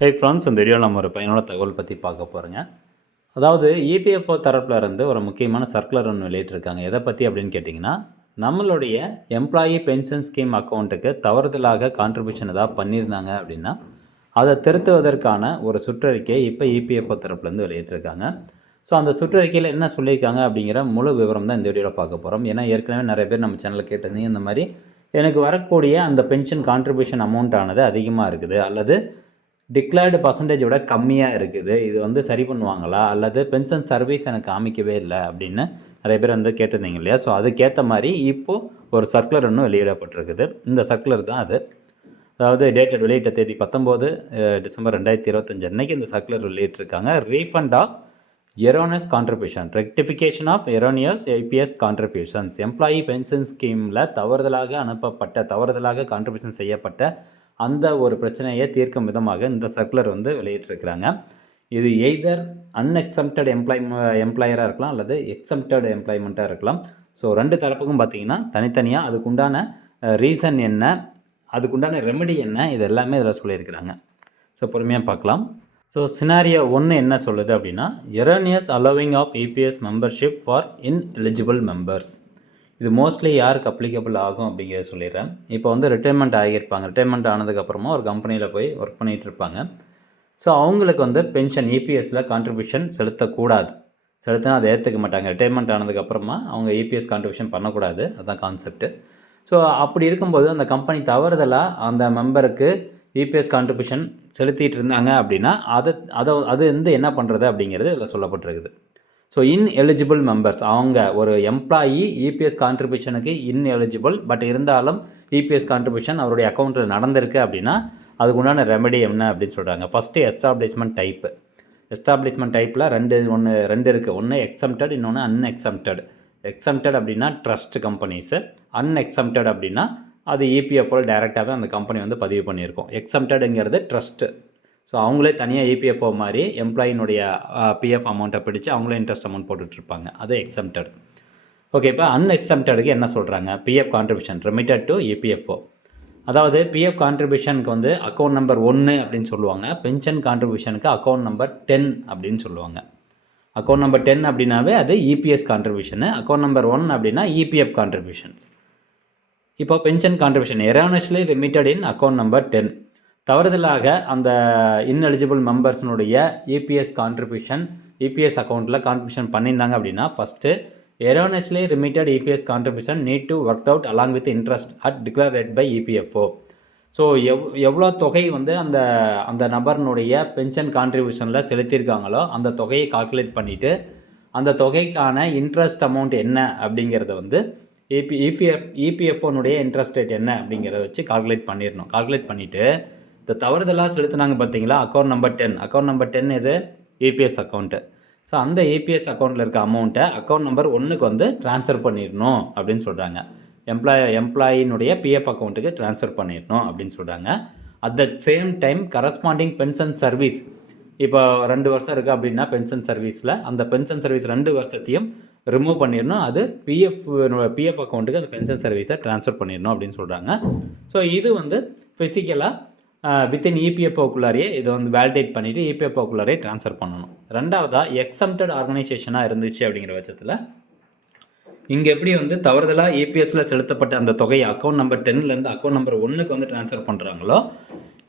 Hey friends, இந்த வீடியோவில் நம்ம ஒரு பயனுள்ள தகவல் பற்றி பார்க்க போகிறோங்க. அதாவது இபிஎஃப்ஓ தரப்பில் இருந்து ஒரு முக்கியமான சர்க்குலர் ஒன்று வெளியிட்டிருக்காங்க. எதை பற்றி அப்படின்னு கேட்டிங்கன்னா, நம்மளுடைய எம்ப்ளாயி பென்ஷன் ஸ்கீம் அக்கௌண்ட்டுக்கு தவறுதலாக கான்ட்ரிபியூஷன் ஏதாவது பண்ணியிருந்தாங்க அப்படின்னா, அதை திருத்துவதற்கான ஒரு சுற்றறிக்கையை இப்போ இபிஎஃப்ஓ தரப்புலேருந்து வெளியிட்டிருக்காங்க. ஸோ அந்த சுற்றறிக்கையில் என்ன சொல்லியிருக்காங்க அப்படிங்கிற முழு விவரம் தான் இந்த வீடியோவில் பார்க்க போகிறோம். ஏன்னா ஏற்கனவே நிறைய பேர் நம்ம சேனலில் கேட்டிருந்தீங்க, இந்த மாதிரி எனக்கு வரக்கூடிய அந்த பென்ஷன் கான்ட்ரிபியூஷன் அமௌண்ட் ஆனது அதிகமாக இருக்குது, அல்லது டிக்ளேர்டு பர்சன்டேஜ் விட கம்மியாக இருக்குது, இது வந்து சரி பண்ணுவாங்களா, அல்லது பென்ஷன் சர்வீஸ் எனக்கு காமிக்கவே இல்லை அப்படின்னு நிறைய பேர் வந்து கேட்டிருந்தீங்க இல்லையா. ஸோ அதுக்கேற்ற மாதிரி இப்போது ஒரு சர்க்குலர் ஒன்று வெளியிடப்பட்டிருக்குது. இந்த சர்க்குலர் தான் அது. அதாவது டேட்டட் வெளியிட்ட தேதி 19 டிசம்பர் 2025 அன்னைக்கு இந்த சர்க்குலர் வெளியிட்டிருக்காங்க. Refund of erroneous contribution, rectification of erroneous EPS contributions, employee pension ஸ்கீமில் தவறுதலாக கான்ட்ரிபியூஷன் செய்யப்பட்ட அந்த ஒரு பிரச்சனையை தீர்க்கும் விதமாக இந்த சர்க்குலர் வந்து வெளியிட்டிருக்கிறாங்க. இது எய்தர் அன்எக்ஸம்ப்டட் எம்ப்ளாயராக இருக்கலாம், அல்லது எக்ஸம்ப்டட் எம்ப்ளாய்மெண்ட்டாக இருக்கலாம். ஸோ ரெண்டு தரப்புக்கும் பார்த்திங்கன்னா தனித்தனியாக அதுக்குண்டான ரீசன் என்ன, அதுக்குண்டான ரெமெடி என்ன, இது எல்லாமே இதில் சொல்லியிருக்கிறாங்க. ஸோ பொறுமையாக பார்க்கலாம். ஸோ சினாரியோ 1 என்ன சொல்லுது அப்படின்னா, erroneous allowing of EPS membership for ineligible members. இது மோஸ்ட்லி யாருக்கு அப்ளிகபிள் ஆகும் அப்படிங்கிறத சொல்லிடுறேன். இப்போ வந்து ரிட்டைர்மெண்ட் ஆகியிருப்பாங்க. ரிட்டைர்மெண்ட் ஆனதுக்கப்புறமா ஒரு கம்பெனியில் போய் ஒர்க் பண்ணிகிட்டு இருப்பாங்க. ஸோ அவங்களுக்கு வந்து பென்ஷன் இபிஎஸ்சில் கான்ட்ரிபியூஷன் செலுத்தக்கூடாது. செலுத்தினா அதை ஏற்றுக்க மாட்டாங்க. ரிட்டைர்மெண்ட் ஆனதுக்கப்புறமா அவங்க இபிஎஸ் கான்ட்ரிபியூஷன் பண்ணக்கூடாது, அதுதான் கான்செப்ட்டு. ஸோ அப்படி இருக்கும்போது அந்த கம்பெனி தவறுதலாக அந்த மெம்பருக்கு இபிஎஸ் கான்ட்ரிபியூஷன் செலுத்திட்டு இருந்தாங்க அப்படின்னா அது வந்து என்ன பண்ணுறது அப்படிங்கிறது இதில் சொல்லப்பட்டிருக்குது. ஸோ இன்எலிஜிபிள் மெம்பர்ஸ், அவங்க ஒரு எம்ப்ளாயி இபிஎஸ் கான்ட்ரிபியூஷனுக்கு இன்எலிஜிபிள், பட் இருந்தாலும் இபிஎஸ் கான்ட்ரிபியூஷன் அவருடைய அக்கௌண்ட்டில் நடந்திருக்கு அப்படின்னா அதுக்கு உண்டான ரெமெடி என்ன அப்படின்னு சொல்கிறாங்க. ஃபஸ்ட்டு எஸ்டாப்ளிஷ்மெண்ட் டைப்பில் ரெண்டு இருக்குது. ஒன்று எக்ஸம்ப்டட், இன்னொன்று அன்எக்ஸம்ப்டட். எக்ஸம்ப்டட் அப்படின்னா ட்ரஸ்ட் கம்பெனிஸு, அன்எக்ஸம்ப்டட் அப்படின்னா அது இபிஎஃப்ஓ டைரெக்டாகவே அந்த கம்பெனி வந்து பதிவு பண்ணியிருக்கோம். எக்ஸம்ப்டடுங்கிறது ட்ரஸ்ட்டு. ஸோ அவங்களே தனியாக இபிஎஃப்ஓ மாதிரி எம்ப்ளாயினுடைய பிஎஃப் அமௌண்ட்டை பிடிச்சி அவங்களே இன்ட்ரெஸ்ட் அமௌண்ட் போட்டுட்ருப்பாங்க, அது எக்ஸம்ப்டட். ஓகே, இப்போ அன்எக்ஸம்ப்டடுக்கு என்ன சொல்கிறாங்க, PF contribution remitted to EPFO. அதாவது பிஎஃப் கான்ட்ரிபியூஷனுக்கு வந்து அக்கௌண்ட் நம்பர் 1 அப்படின்னு சொல்லுவாங்க, பென்ஷன் கான்ட்ரிபியூஷனுக்கு அக்கௌண்ட் நம்பர் 10 அப்படின்னு சொல்லுவாங்க. அக்கௌண்ட் நம்பர் 10 அப்படின்னாவே அது இபிஎஸ் கான்ட்ரிபியூஷனு, அக்கௌண்ட் நம்பர் 1 அப்படின்னா இபிஎஃப் கான்ட்ரிபியூஷன்ஸ். இப்போ pension contribution erroneously remitted in account number 10, தவறுதலாக அந்த இன்எலிஜிபிள் மெம்பர்ஸ்னுடைய இபிஎஸ் அக்கௌண்ட்டில் கான்ட்ரிபியூஷன் பண்ணியிருந்தாங்க அப்படின்னா, first erroneously remitted EPS contribution need to work out along with interest at declared by EPFO. So எவ்வளோ தொகை வந்து அந்த நபர்னுடைய பென்ஷன் கான்ட்ரிபியூஷனில் செலுத்தியிருக்காங்களோ அந்த தொகையை கால்குலேட் பண்ணிவிட்டு அந்த தொகைக்கான இன்ட்ரெஸ்ட் அமௌண்ட் என்ன அப்படிங்கிறத வந்து இபிஎஃப்ஓனுடைய இன்ட்ரெஸ்ட் ரேட் என்ன அப்படிங்கிறத வச்சு கால்குலேட் பண்ணிடணும். கால்குலேட் பண்ணிவிட்டு இந்த தவறுதலாக செலுத்தினாங்க பார்த்தீங்களா, அக்கௌண்ட் நம்பர் 10 இது இபிஎஸ் அக்கௌண்ட்டு. ஸோ அந்த இபிஎஸ் அக்கௌண்ட்டில் இருக்க அமௌண்ட்டை அக்கௌண்ட் நம்பர் 1க்கு வந்து ட்ரான்ஸ்ஃபர் பண்ணிடணும் அப்படின்னு சொல்கிறாங்க. எம்ப்ளாயினுடைய பிஎஃப் அக்கௌண்ட்டுக்கு ட்ரான்ஸ்ஃபர் பண்ணிடணும் அப்படின்னு சொல்கிறாங்க. At the same time corresponding pension service, இப்போ 2 வருஷம் இருக்குது அப்படின்னா பென்ஷன் சர்வீஸில் அந்த பென்ஷன் சர்வீஸ் 2 வருஷத்தையும் ரிமூவ் பண்ணிடணும். அது பிஎஃப் அக்கௌண்ட்டுக்கு அந்த பென்ஷன் சர்வீஸை ட்ரான்ஸ்ஃபர் பண்ணிடணும் அப்படின்னு சொல்கிறாங்க. ஸோ இது வந்து ஃபிசிக்கலாக வித்தின் இபிஎஃப்ஓக்குள்ளாரையே இதை வந்து வேலிடேட் பண்ணிவிட்டு இபிஎஃப்ஓக்குள்ளாரே ட்ரான்ஸ்ஃபர் பண்ணணும். ரெண்டாவதாக எக்ஸம்ப்டட் ஆர்கனைசேஷனாக இருந்துச்சு அப்படிங்கிற பட்சத்தில் இங்கே எப்படி வந்து தவறுதலாக இபிஎஸ்சில் செலுத்தப்பட்ட அந்த தொகையை அக்கௌண்ட் நம்பர் 10லேருந்து அக்கௌண்ட் நம்பர் 1க்கு வந்து ட்ரான்ஸ்ஃபர் பண்ணுறாங்களோ,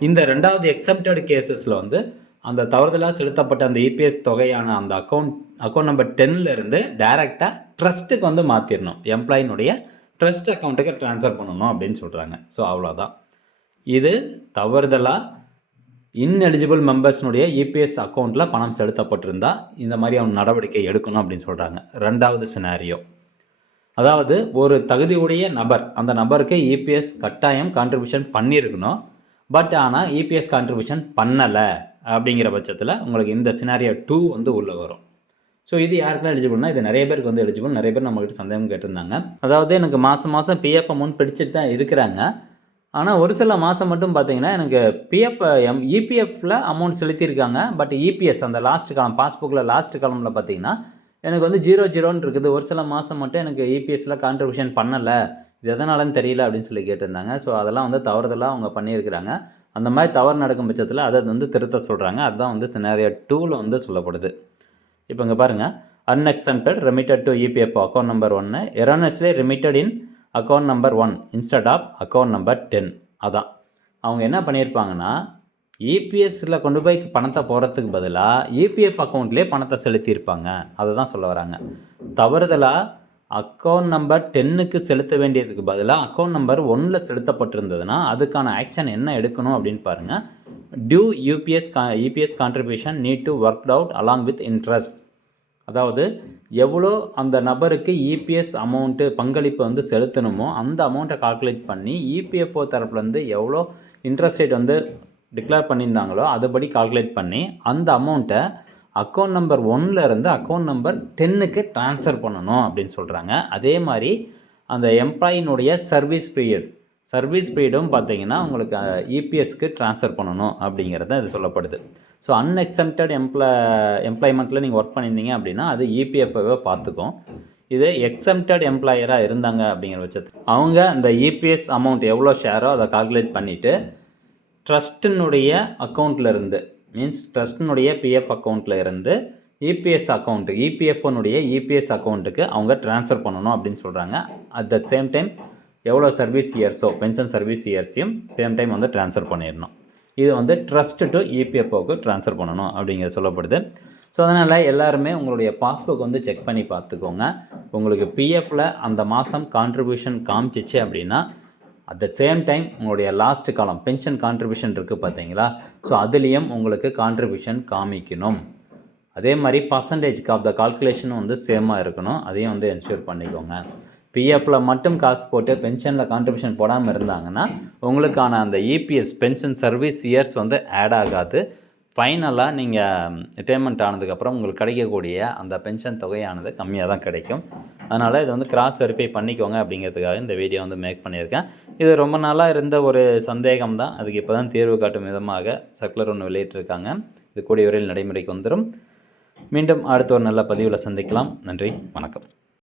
இந்த ரெண்டாவது எக்ஸம்ப்டட் கேசஸில் வந்து அந்த தவறுதலாக செலுத்தப்பட்ட அந்த இபிஎஸ் தொகையான அந்த அக்கௌண்ட் நம்பர் 10லேருந்து டைரெக்டாக ட்ரஸ்ட்டுக்கு வந்து மாற்றிடணும், எம்ப்ளாயினுடைய ட்ரஸ்ட் அக்கௌண்ட்டுக்கு ட்ரான்ஸ்ஃபர் பண்ணணும் அப்படின்னு சொல்கிறாங்க. ஸோ அவ்வளோதான். இது தவறுதலாக இன்எலிஜிபிள் மெம்பர்ஸ்னுடைய இபிஎஸ் அக்கௌண்ட்டில் பணம் செலுத்தப்பட்டிருந்தால் இந்த மாதிரி அவங்க நடவடிக்கை எடுக்கணும் அப்படின்னு சொல்கிறாங்க. ரெண்டாவது சினாரியோ, அதாவது ஒரு தகுதியுடைய நபர், அந்த நபருக்கு இபிஎஸ் கட்டாயம் கான்ட்ரிபியூஷன் பண்ணியிருக்கணும், பட் ஆனால் இபிஎஸ் கான்ட்ரிபியூஷன் பண்ணலை அப்படிங்கிற பட்சத்தில் உங்களுக்கு இந்த சினாரியோ 2 வந்து உள்ளே வரும். ஸோ இது யாருக்கெல்லாம் எலிஜிபிள்னா, இது நிறைய பேருக்கு வந்து எலிஜிபிள். நிறைய பேர் நம்மகிட்ட சந்தேகம் கேட்டிருந்தாங்க. அதாவது எனக்கு மாதம் பிஎஃப் அமௌண்ட் பிடிச்சிட்டு தான் இருக்கிறாங்க, ஆனால் ஒரு சில மாதம் மட்டும் பார்த்தீங்கன்னா எனக்கு இபிஎஃப்பில் அமௌண்ட் செலுத்தியிருக்காங்க, பட் இபிஎஸ் அந்த லாஸ்ட் காலம் பாஸ்புக்கில் லாஸ்ட் காலமில் பார்த்தீங்கன்னா எனக்கு வந்து 0 இருக்குது. ஒரு சில மாதம் மட்டும் எனக்கு இபிஎஸ்சில் கான்ட்ரிபியூஷன் பண்ணலை, இது எதனாலன்னு தெரியல அப்படின்னு சொல்லி கேட்டிருந்தாங்க. ஸோ அதெல்லாம் வந்து தவறுதலாக அவங்க பண்ணியிருக்கிறாங்க. அந்த மாதிரி தவறு நடக்கும் பட்சத்தில் அதை வந்து திருத்த சொல்கிறாங்க. அதுதான் வந்து சினாரியோ 2ல் வந்து சொல்லப்படுது. இப்போ இங்கே பாருங்கள், unexempted remitted to EPF account number 1 erroneously remitted in account number 1 instead of account number 10. அதான் அவங்க என்ன பண்ணியிருப்பாங்கன்னா, இபிஎஸ்சில் கொண்டு போய் பணத்தை போகிறதுக்கு பதிலாக இபிஎஃப் அக்கௌண்ட்லேயே பணத்தை செலுத்தியிருப்பாங்க. அதை தான் சொல்ல வராங்க. தவறுதலாக அக்கௌண்ட் நம்பர் 10க்கு செலுத்த வேண்டியதுக்கு பதிலாக அக்கௌண்ட் நம்பர் 1ல் செலுத்தப்பட்டிருந்ததுன்னா அதுக்கான ஆக்ஷன் என்ன எடுக்கணும் அப்படின்னு பாருங்கள். Due EPS contribution need to work out along with interest. அதாவது எவ்வளோ அந்த நபருக்கு இபிஎஸ் அமௌண்ட்டு பங்களிப்பு வந்து செலுத்தணுமோ அந்த அமௌண்ட்டை கால்குலேட் பண்ணி இபிஎஃப்ஓ தரப்புலேருந்து எவ்வளோ இன்ட்ரெஸ்ட் ரேட் வந்து டிக்ளேர் பண்ணியிருந்தாங்களோ அதுபடி கால்குலேட் பண்ணி அந்த அமௌண்ட்டை அக்கௌண்ட் நம்பர் 1ல் இருந்து அக்கௌண்ட் நம்பர் 10க்கு ட்ரான்ஸ்ஃபர் பண்ணணும் அப்படின்னு சொல்கிறாங்க. அதே மாதிரி அந்த எம்ப்ளாயினுடைய சர்வீஸ் பீரியடும் பார்த்தீங்கன்னா உங்களுக்கு இபிஎஸ்க்கு ட்ரான்ஸ்ஃபர் பண்ணணும் அப்படிங்கிறது இது சொல்லப்படுது. ஸோ அன்எக்ஸம்டட் எம்ப்ளாய்மெண்ட்டில் நீங்கள் ஒர்க் பண்ணியிருந்தீங்க அப்படின்னா அது இபிஎஃப்ஓவை பார்த்துக்கும். இது எக்ஸம்டட் எம்ப்ளாயராக இருந்தாங்க அப்படிங்கிற பட்சத்தில் அவங்க அந்த இபிஎஸ் அமௌண்ட் எவ்வளோ ஷேரோ அதை கால்குலேட் பண்ணிவிட்டு ட்ரஸ்ட்டினுடைய அக்கௌண்ட்டில் மீன்ஸ் ட்ரஸ்ட்டினுடைய பிஎஃப் அக்கௌண்ட்டில் இருந்து இபிஎஸ் அக்கௌண்ட்டு இபிஎஃப்னுடைய இபிஎஸ் அக்கௌண்ட்டுக்கு அவங்க ட்ரான்ஸ்ஃபர் பண்ணணும் அப்படின்னு சொல்கிறாங்க. அட் த சேம் டைம் எவ்வளோ சர்வீஸ் இயர்ஸோ பென்ஷன் சர்வீஸ் இயர்ஸையும் சேம் டைம் வந்து ட்ரான்ஸ்ஃபர் பண்ணிடணும். இது வந்து ட்ரஸ்ட்டு டு இபிஎஃப்ஓக்கு ட்ரான்ஸ்ஃபர் பண்ணணும் அப்படிங்கிறது சொல்லப்படுது. ஸோ அதனால் எல்லாருமே உங்களுடைய பாஸ்புக் வந்து செக் பண்ணி பார்த்துக்கோங்க. உங்களுக்கு பிஎஃப்பில் அந்த மாதம் கான்ட்ரிபியூஷன் காமிச்சிச்சு அப்படின்னா அட் த சேம் டைம் உங்களுடைய லாஸ்ட் காலம் பென்ஷன் கான்ட்ரிபியூஷன் இருக்குது பார்த்தீங்களா, ஸோ அதுலேயும் உங்களுக்கு கான்ட்ரிபியூஷன் காமிக்கணும். அதே மாதிரி பர்சன்டேஜ் ஆஃப் த கால்குலேஷனும் வந்து சேமாக இருக்கணும். அதையும் வந்து என்ஷூர் பண்ணிக்கோங்க. பிஎஃப்பில் மட்டும் காசு போட்டு பென்ஷனில் கான்ட்ரிபியூஷன் போடாமல் இருந்தாங்கன்னா உங்களுக்கான அந்த இபிஎஸ் பென்ஷன் சர்வீஸ் இயர்ஸ் வந்து ஆட் ஆகாது. ஃபைனலாக நீங்கள் ரிட்டைர்மெண்ட் ஆனதுக்கப்புறம் உங்களுக்கு கிடைக்கக்கூடிய அந்த பென்ஷன் தொகையானது கம்மியாக தான் கிடைக்கும். அதனால் இது வந்து கிராஸ் வெரிஃபை பண்ணிக்கோங்க அப்படிங்கிறதுக்காக இந்த வீடியோ வந்து மேக் பண்ணியிருக்கேன். இது ரொம்ப நாளாக இருந்த ஒரு சந்தேகம் தான். அதுக்கு இப்போ தான் தீர்வு காட்டும் விதமாக சர்க்குலர் ஒன்று வெளியிட்டிருக்காங்க. இது கூடிய விரைவில் நடைமுறைக்கு வந்துடும். மீண்டும் அடுத்த ஒரு நல்ல பதிவில் சந்திக்கலாம். நன்றி, வணக்கம்.